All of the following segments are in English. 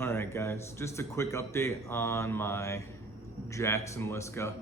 All right, guys, just a quick update on my Jackson Liska.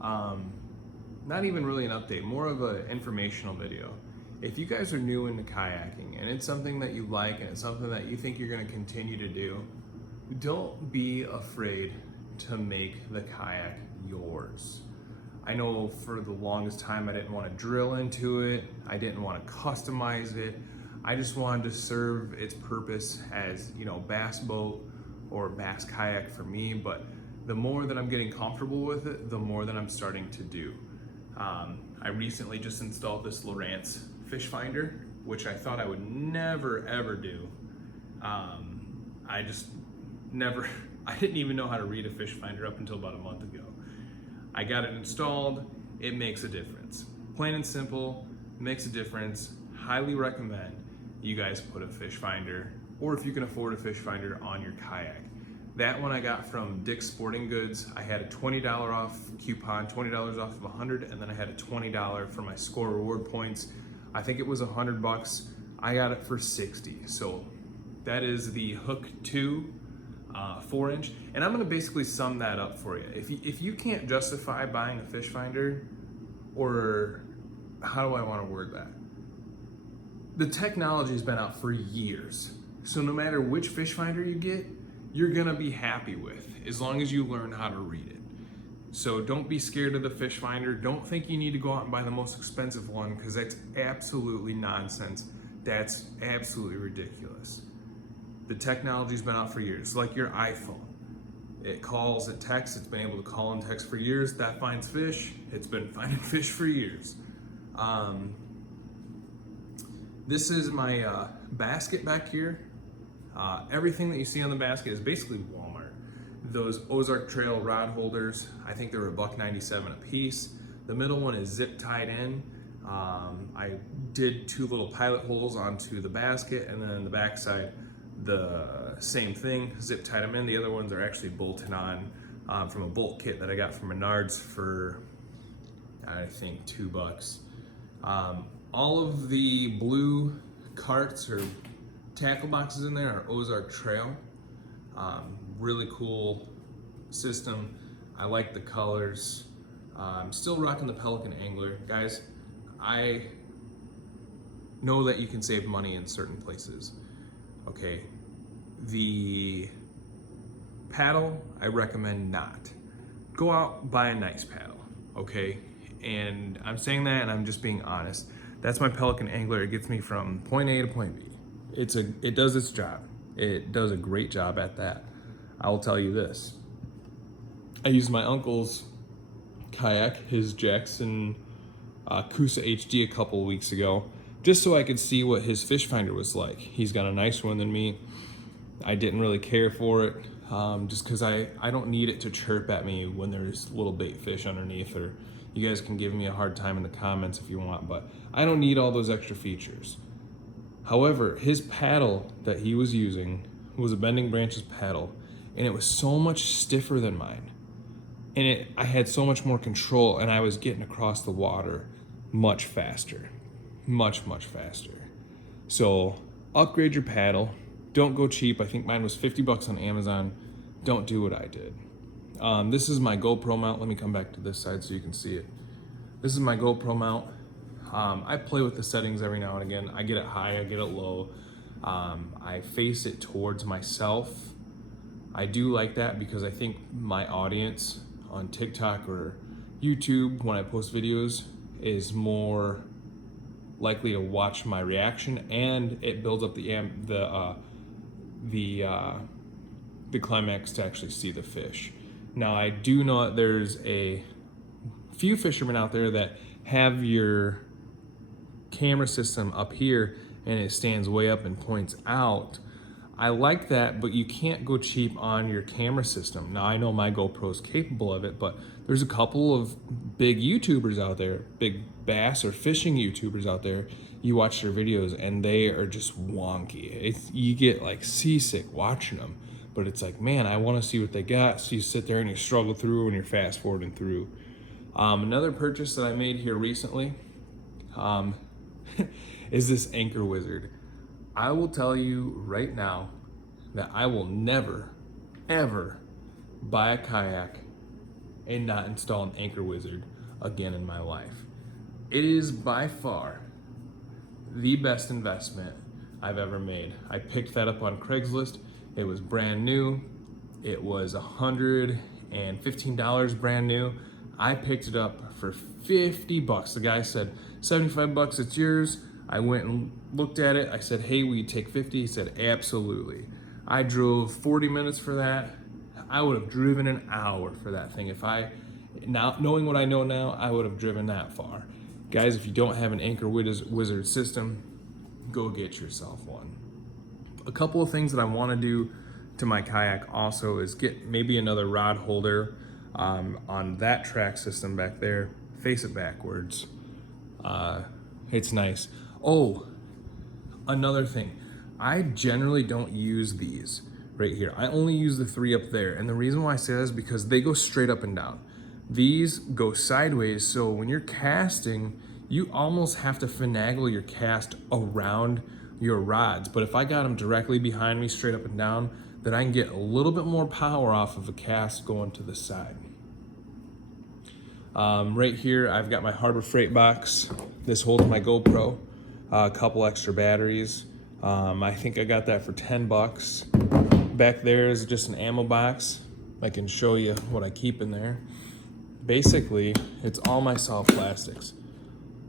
Not even really an update, more of an informational video. If you guys are new into kayaking and it's something that you like and it's something that you think you're going to continue to do, don't be afraid to make the kayak yours. I know for the longest time I didn't want to drill into it, I didn't want to customize it. I just wanted to serve its purpose as, bass boat or bass kayak for me, but the more that I'm getting comfortable with it, the more that I'm starting to do. I recently just installed this Lowrance fish finder, which I thought I would never ever do. I didn't even know how to read a fish finder up until about a month ago. I got it installed, it makes a difference. Plain and simple, makes a difference. Highly recommend you guys put a fish finder, or if you can afford a fish finder, on your kayak. That one I got from Dick's Sporting Goods. I had a $20 off coupon, $20 off of 100, and then I had a $20 for my score reward points. I think it was $100. I got it for 60. So that is the Hook 2 4-inch, and I'm gonna basically sum that up for you. If you can't justify buying a fish finder, or how do I want to word that? The technology has been out for years, so no matter which fish finder you get, you're gonna be happy with, as long as you learn how to read it. So don't be scared of the fish finder. Don't think you need to go out and buy the most expensive one, because that's absolutely nonsense. That's absolutely ridiculous. The technology's been out for years. It's like your iPhone. It calls, it texts, it's been able to call and text for years. That finds fish, it's been finding fish for years. This is my basket back here. Everything that you see on the basket is basically Walmart. Those Ozark Trail rod holders, I think they were $1.97 a piece. The middle one is zip tied in. I did 2 little pilot holes onto the basket, and then the back side, the same thing, zip tied them in. The other ones are actually bolted on from a bolt kit that I got from Menards for, I think, $2. All of the blue carts or tackle boxes in there are Ozark Trail. Really cool system. I like the colors. I'm still rocking the Pelican Angler. Guys, I know that you can save money in certain places. Okay, the paddle, I recommend not. Go out, buy a nice paddle, okay? And I'm saying that and I'm just being honest. That's my Pelican Angler. It gets me from point A to point B. It does its job. It does a great job at that. I will tell you this. I used my uncle's kayak, his Jackson Coosa HD, a couple of weeks ago, just so I could see what his fish finder was like. He's got a nicer one than me. I didn't really care for it, just because I don't need it to chirp at me when there's little bait fish underneath, or you guys can give me a hard time in the comments if you want, but I don't need all those extra features. However, his paddle that he was using was a Bending Branches paddle, and it was so much stiffer than mine. And I had so much more control, and I was getting across the water much faster. Much faster. So upgrade your paddle. Don't go cheap. I think mine was $50 on Amazon. Don't do what I did. This is my Gopro mount. Let me come back to this side so you can see it. This is my Gopro mount. I play with the settings every now and again. I get it high, I get it low. I face it towards myself. I do like that because I think my audience on TikTok or YouTube, when I post videos, is more likely to watch my reaction, and it builds up the climax to actually see the fish. Now, I do know that there's a few fishermen out there that have your camera system up here and it stands way up and points out. I like that, but you can't go cheap on your camera system. Now, I know my GoPro is capable of it, but there's a couple of big YouTubers out there, big bass or fishing YouTubers out there. You watch their videos and they are just wonky. You get like seasick watching them, but it's like, man, I want to see what they got. So you sit there and you struggle through and you're fast forwarding through. Another purchase that I made here recently is this Anchor Wizard. I will tell you right now, that I will never, ever buy a kayak and not install an anchor wizard again in my life. It is by far the best investment I've ever made. I picked that up on Craigslist. It was brand new. It was $115 brand new. I picked it up for 50 bucks. The guy said, 75 bucks, it's yours. I went and looked at it. I said, hey, will you take 50? He said, absolutely. I drove 40 minutes for that. I would have driven an hour for that thing. Now knowing what I know now, I would have driven that far. Guys, if you don't have an anchor wizard system, go get yourself one. A couple of things that I want to do to my kayak also is get maybe another rod holder on that track system back there. Face it backwards. It's nice. Oh, another thing. I generally don't use these right here. I only use the 3 up there. And the reason why I say that is because they go straight up and down. These go sideways, so when you're casting, you almost have to finagle your cast around your rods. But if I got them directly behind me, straight up and down, then I can get a little bit more power off of a cast going to the side. Right here, I've got my Harbor Freight box. This holds my GoPro, a couple extra batteries. I think I got that for 10 bucks. Back there is just an ammo box. I can show you what I keep in there. Basically, it's all my soft plastics.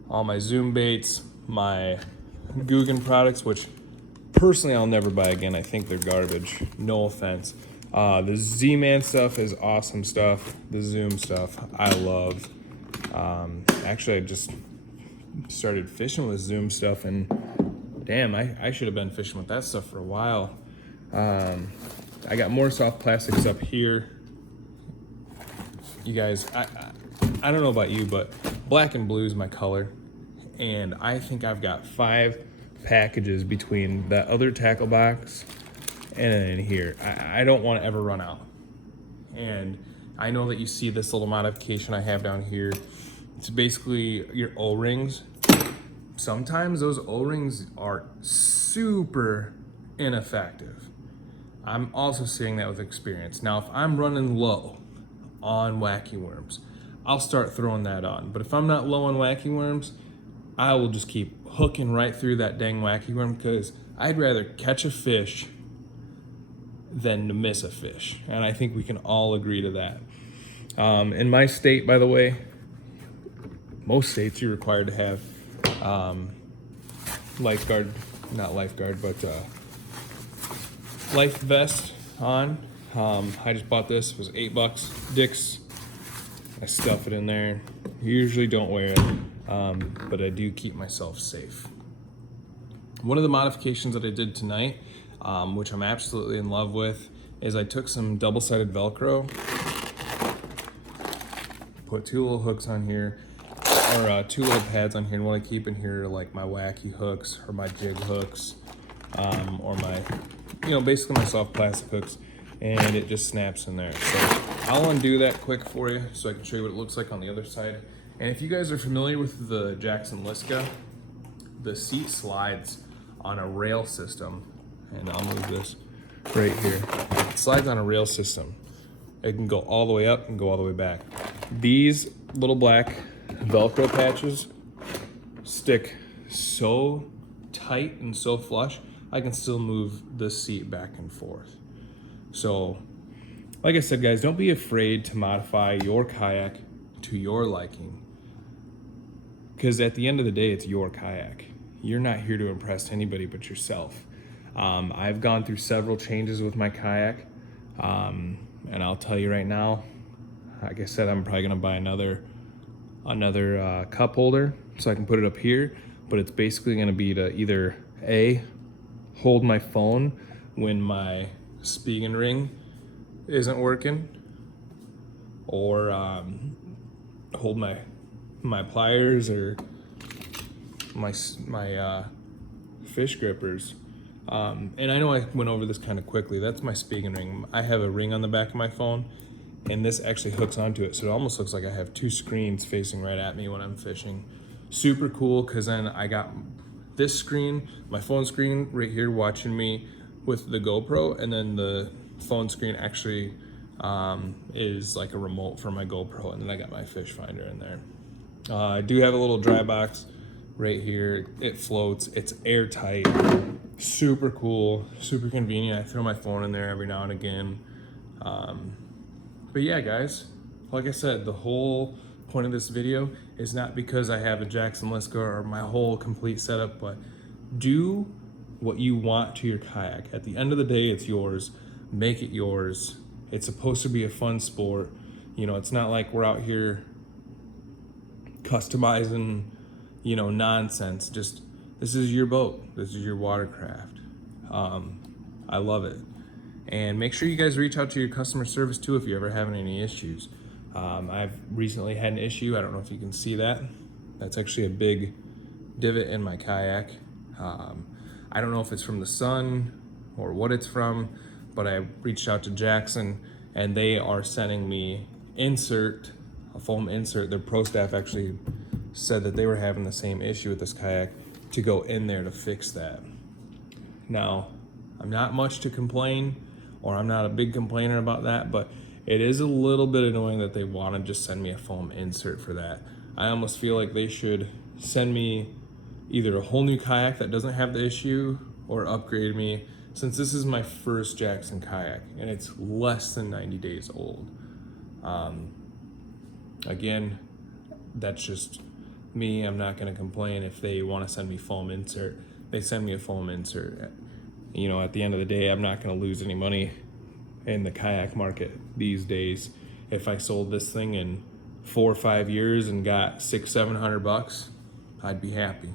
All my Zoom baits, my Guggen products, which personally I'll never buy again. I think they're garbage, no offense. The Z-Man stuff is awesome stuff. The Zoom stuff, I love. Actually, I just started fishing with Zoom stuff, and damn, I should have been fishing with that stuff for a while. I got more soft plastics up here. You guys, I don't know about you, but black and blue is my color. And I think I've got 5 packages between that other tackle box and in here. I don't want to ever run out. And I know that you see this little modification I have down here. It's basically your O-rings. Sometimes those O-rings are super ineffective. I'm also seeing that with experience. Now, if I'm running low on wacky worms, I'll start throwing that on. But if I'm not low on wacky worms, I will just keep hooking right through that dang wacky worm, because I'd rather catch a fish than to miss a fish. And I think we can all agree to that. In my state, by the way, most states you're required to have life vest on. I just bought this, it was $8. Dick's. I stuff it in there. Usually don't wear it, but I do keep myself safe. One of the modifications that I did tonight, which I'm absolutely in love with, is I took some double-sided Velcro, put 2 little hooks on here, or 2 little pads on here, and what I keep in here are like my wacky hooks or my jig hooks, or my, basically my soft plastic hooks, and it just snaps in there. So I'll undo that quick for you so I can show you what it looks like on the other side. And if you guys are familiar with the Jackson Liska, the seat slides on a rail system, and I'll move this right here. It slides on a rail system. It can go all the way up and go all the way back. These little black Velcro patches stick so tight and so flush, I can still move the seat back and forth. So, like I said, guys, don't be afraid to modify your kayak to your liking, because at the end of the day, it's your kayak. You're not here to impress anybody but yourself. I've gone through several changes with my kayak, and I'll tell you right now, like I said, I'm probably gonna buy another cup holder so I can put it up here, but it's basically gonna be to either A, hold my phone when my Spigen ring isn't working, or hold my pliers or my fish grippers. And I know I went over this kind of quickly. That's my Spigen ring. I have a ring on the back of my phone, and this actually hooks onto it, so it almost looks like I have 2 screens facing right at me when I'm fishing. Super cool, because then I got this screen, my phone screen right here watching me with the GoPro, and then the phone screen actually is like a remote for my GoPro, and then I got my fish finder in there. I do have a little dry box right here. It floats, it's airtight, super cool, super convenient. I throw my phone in there every now and again. But yeah, guys, like I said, the whole point of this video is not because I have a Jackson Liska or my whole complete setup, but do what you want to your kayak. At the end of the day, it's yours. Make it yours. It's supposed to be a fun sport. You know, it's not like we're out here customizing, you know, nonsense. Just, this is your boat. This is your watercraft. I love it. And make sure you guys reach out to your customer service too if you're ever having any issues. I've recently had an issue. I don't know if you can see that. That's actually a big divot in my kayak. I don't know if it's from the sun or what it's from, but I reached out to Jackson and they are sending me a foam insert. Their pro staff actually said that they were having the same issue with this kayak, to go in there to fix that. Now, I'm not much to complain, or I'm not a big complainer about that, but it is a little bit annoying that they want to just send me a foam insert for that. I almost feel like they should send me either a whole new kayak that doesn't have the issue, or upgrade me, since this is my first Jackson kayak and it's less than 90 days old. Again, that's just me. I'm not going to complain. If they want to send me foam insert, they send me a foam insert. You know, at the end of the day, I'm not going to lose any money in the kayak market these days. If I sold this thing in 4 or 5 years and got $600-700, I'd be happy.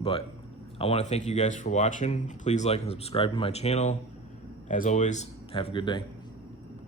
But I want to thank you guys for watching. Please like and subscribe to my channel. As always, have a good day.